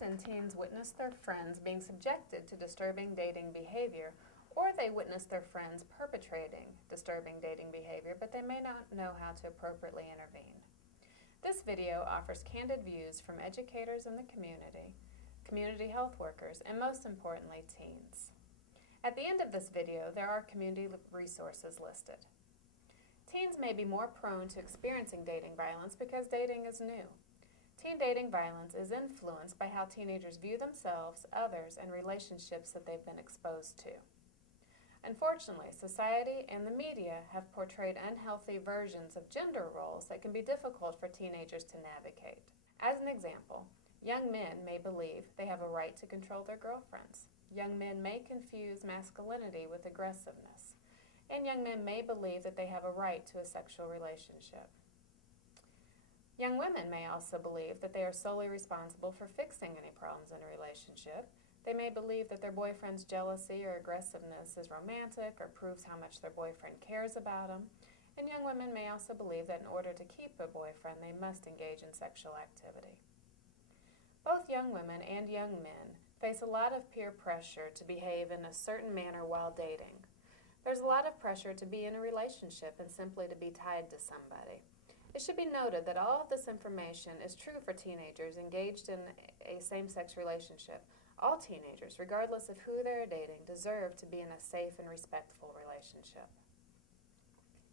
Often teens witness their friends being subjected to disturbing dating behavior, or they witness their friends perpetrating disturbing dating behavior, but they may not know how to appropriately intervene. This video offers candid views from educators in the community health workers, and most importantly, teens. At the end of this video, there are community resources listed. Teens may be more prone to experiencing dating violence because dating is new. Teen dating violence is influenced by how teenagers view themselves, others, and relationships that they've been exposed to. Unfortunately, society and the media have portrayed unhealthy versions of gender roles that can be difficult for teenagers to navigate. As an example, young men may believe they have a right to control their girlfriends. Young men may confuse masculinity with aggressiveness. And young men may believe that they have a right to a sexual relationship. Young women may also believe that they are solely responsible for fixing any problems in a relationship. They may believe that their boyfriend's jealousy or aggressiveness is romantic or proves how much their boyfriend cares about them. And young women may also believe that in order to keep a boyfriend, they must engage in sexual activity. Both young women and young men face a lot of peer pressure to behave in a certain manner while dating. There's a lot of pressure to be in a relationship and simply to be tied to somebody. It should be noted that all of this information is true for teenagers engaged in a same-sex relationship. All teenagers, regardless of who they're dating, deserve to be in a safe and respectful relationship.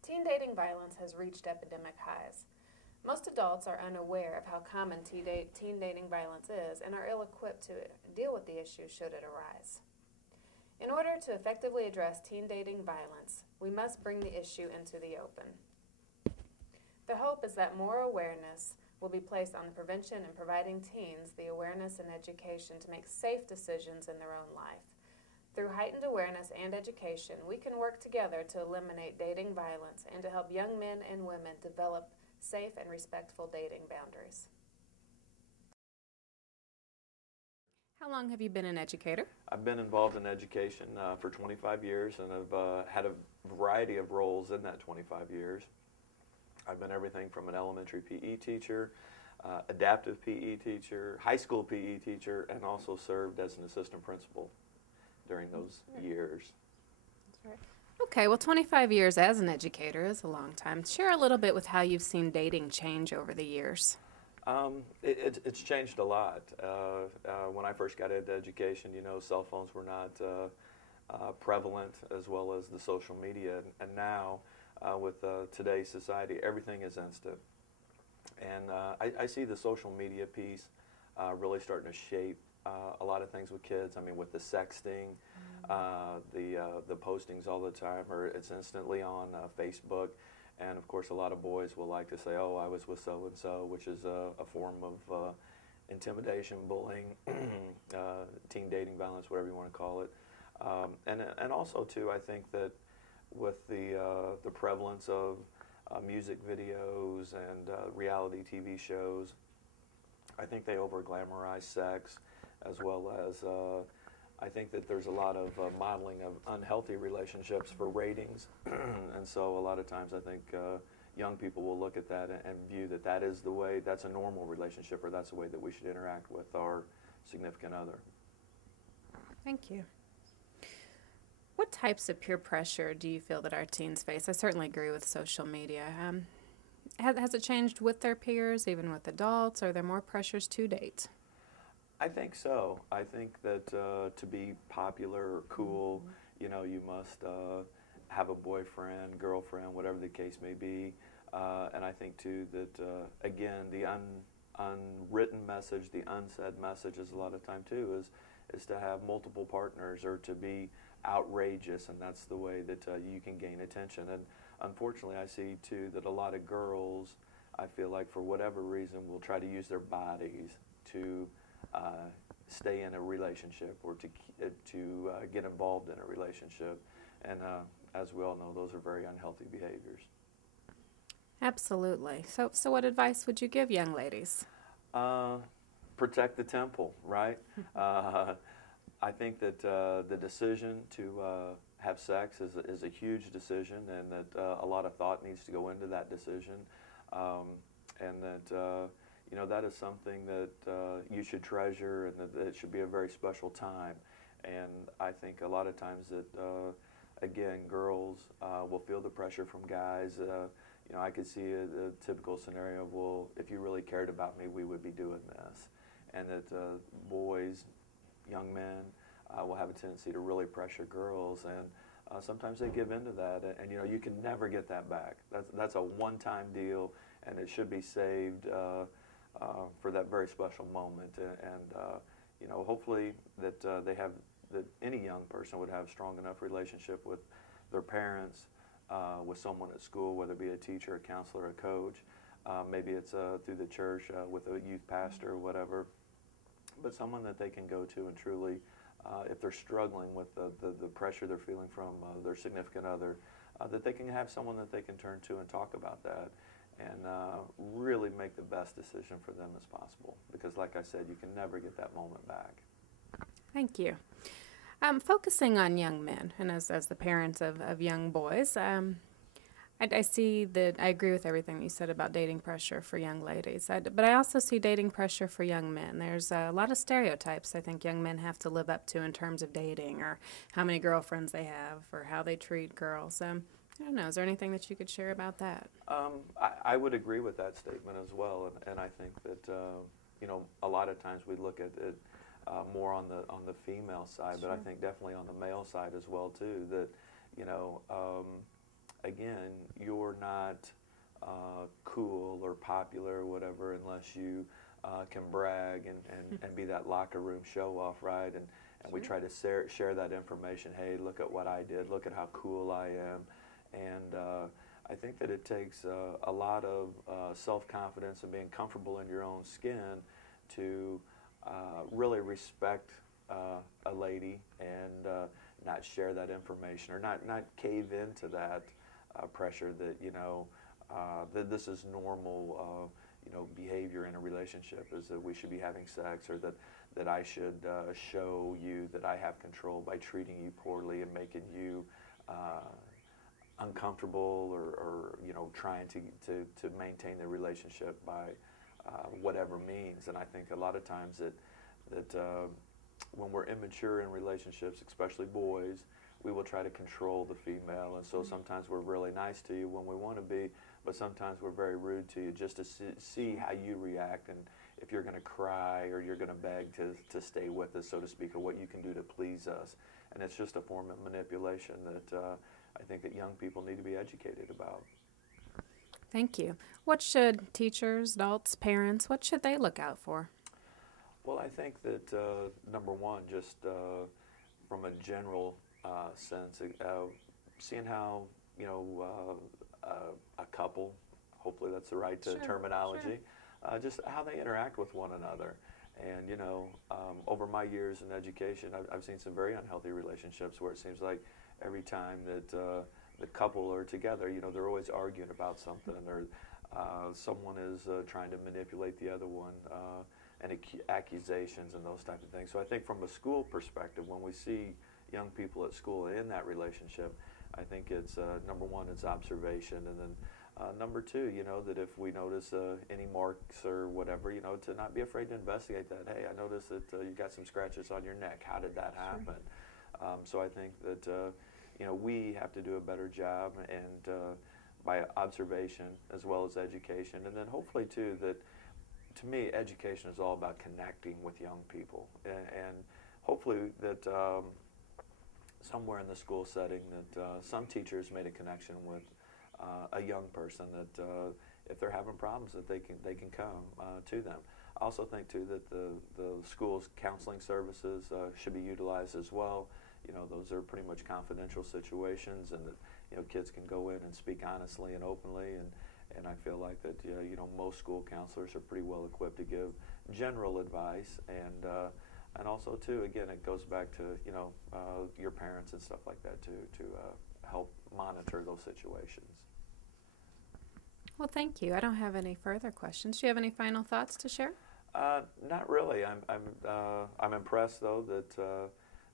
Teen dating violence has reached epidemic highs. Most adults are unaware of how common teen dating violence is and are ill-equipped to deal with the issue should it arise. In order to effectively address teen dating violence, we must bring the issue into the open. The hope is that more awareness will be placed on the prevention and providing teens the awareness and education to make safe decisions in their own life. Through heightened awareness and education, we can work together to eliminate dating violence and to help young men and women develop safe and respectful dating boundaries. How long have you been an educator? I've been involved in education for 25 years, and I've had a variety of roles in that 25 years. I've been everything from an elementary PE teacher, adaptive PE teacher, high school PE teacher, and also served as an assistant principal during those years. That's right. Okay, well, 25 years as an educator is a long time. Share a little bit with how you've seen dating change over the years. It's changed a lot. When I first got into education, you know, cell phones were not prevalent, as well as the social media, and now with today's society, everything is instant. And I see the social media piece really starting to shape a lot of things with kids. I mean, with the sexting, the postings all the time, or it's instantly on Facebook. And of course, a lot of boys will like to say, oh, I was with so-and-so, which is a form of intimidation, bullying, teen dating violence, whatever you want to call it. And also, too, I think that with the prevalence of music videos and reality TV shows, I think they over-glamorize sex, as well as I think that there's a lot of modeling of unhealthy relationships for ratings, and so a lot of times I think young people will look at that and view that that is the way, that's a normal relationship, or that's the way that we should interact with our significant other. Thank you. What types of peer pressure do you feel that our teens face? I certainly agree with social media. Has it changed with their peers, even with adults? Are there more pressures to date? I think so. I think that to be popular or cool, you know, you must have a boyfriend, girlfriend, whatever the case may be. And I think, too, that, again, the unwritten message, the unsaid message is a lot of time, too, is to have multiple partners or to be outrageous, and that's the way that you can gain attention. And unfortunately, I see, too, that a lot of girls, I feel like, for whatever reason, will try to use their bodies to stay in a relationship or to get involved in a relationship. And as we all know, those are very unhealthy behaviors. Absolutely. So what advice would you give young ladies? Protect the temple, right? I think that the decision to have sex is a huge decision, and that a lot of thought needs to go into that decision, and that you know, that is something that you should treasure, and that it should be a very special time. And I think a lot of times that, again, girls will feel the pressure from guys. You know, I could see a typical scenario of, well, if you really cared about me, we would be doing this. And that boys, young men, will have a tendency to really pressure girls, and sometimes they give in to that. And you know, you can never get that back. That's a one-time deal, and it should be saved for that very special moment. And you know, hopefully that that any young person would have strong enough relationship with their parents, with someone at school, whether it be a teacher, a counselor, a coach. Maybe it's through the church with a youth pastor or whatever, but someone that they can go to and truly, if they're struggling with the pressure they're feeling from their significant other, that they can have someone that they can turn to and talk about that, and really make the best decision for them as possible. Because like I said, you can never get that moment back. Thank you. Focusing on young men, and as the parents of young boys, I see that I agree with everything you said about dating pressure for young ladies, but I also see dating pressure for young men. There's a lot of stereotypes I think young men have to live up to in terms of dating, or how many girlfriends they have, or how they treat girls. I don't know, is there anything that you could share about that? I would agree with that statement as well, and I think that you know, a lot of times we look at it more on the female side, Sure. but I think definitely on the male side as well too. That, you know, again, you're not cool or popular or whatever unless you can brag and be that locker room show off, right? And we try to share that information. Hey, look at what I did. Look at how cool I am. And I think that it takes a lot of self-confidence and being comfortable in your own skin to really respect a lady and not share that information, or not cave into that pressure that, you know, that this is normal, you know, behavior in a relationship, is that we should be having sex, or that I should show you that I have control by treating you poorly and making you uncomfortable, or you know, trying to maintain the relationship by whatever means. And I think a lot of times that when we're immature in relationships, especially boys, we will try to control the female, and so sometimes we're really nice to you when we want to be, but sometimes we're very rude to you just to see how you react, and if you're going to cry or you're going to beg to stay with us, so to speak, or what you can do to please us. And it's just a form of manipulation that I think that young people need to be educated about. Thank you. What should teachers, adults, parents, what should they look out for? Well, I think that number one, just from a general sense, seeing how, you know, a couple, hopefully that's the right terminology, just how they interact with one another. And, you know, over my years in education, I've seen some very unhealthy relationships where it seems like every time that the couple are together, you know, they're always arguing about something, or someone is trying to manipulate the other one, and accusations and those type of things. So I think from a school perspective, when we see young people at school in that relationship, I think it's number one, it's observation, and then number two, you know, that if we notice any marks or whatever, you know, to not be afraid to investigate that. Hey, I noticed that you got some scratches on your neck. How did that happen? So I think that you know, we have to do a better job, and by observation as well as education, and then hopefully too that, to me, education is all about connecting with young people, and hopefully that somewhere in the school setting that some teachers made a connection with a young person, that if they're having problems, that they can come to them. I also think too that the school's counseling services should be utilized as well. You know, those are pretty much confidential situations, and that, you know, kids can go in and speak honestly and openly, and I feel like that, you know, most school counselors are pretty well equipped to give general advice, and also too, again, it goes back to, you know, your parents and stuff like that to help monitor those situations. Well, thank you. I don't have any further questions. Do you have any final thoughts to share? Not really. I'm impressed though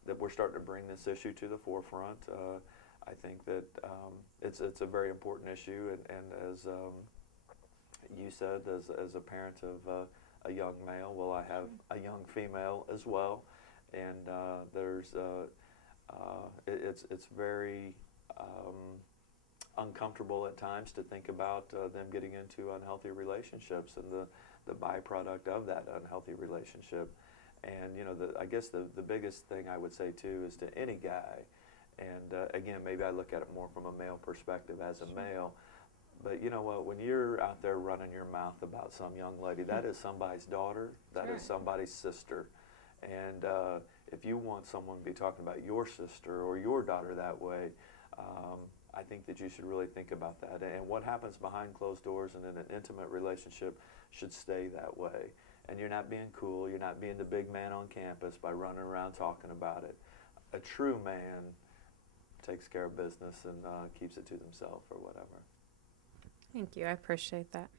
that we're starting to bring this issue to the forefront. I think that it's a very important issue, and as you said, as a parent of a young male, well, I have a young female as well, and it's very uncomfortable at times to think about them getting into unhealthy relationships and the byproduct of that unhealthy relationship. And I guess the biggest thing I would say too is to any guy, and again, maybe I look at it more from a male perspective as a male, but you know what, when you're out there running your mouth about some young lady, that is somebody's daughter, that is somebody's sister. And if you want someone to be talking about your sister or your daughter that way, I think that you should really think about that. And what happens behind closed doors and in an intimate relationship should stay that way. And you're not being cool, you're not being the big man on campus by running around talking about it. A true man takes care of business and keeps it to themselves or whatever. Thank you. I appreciate that.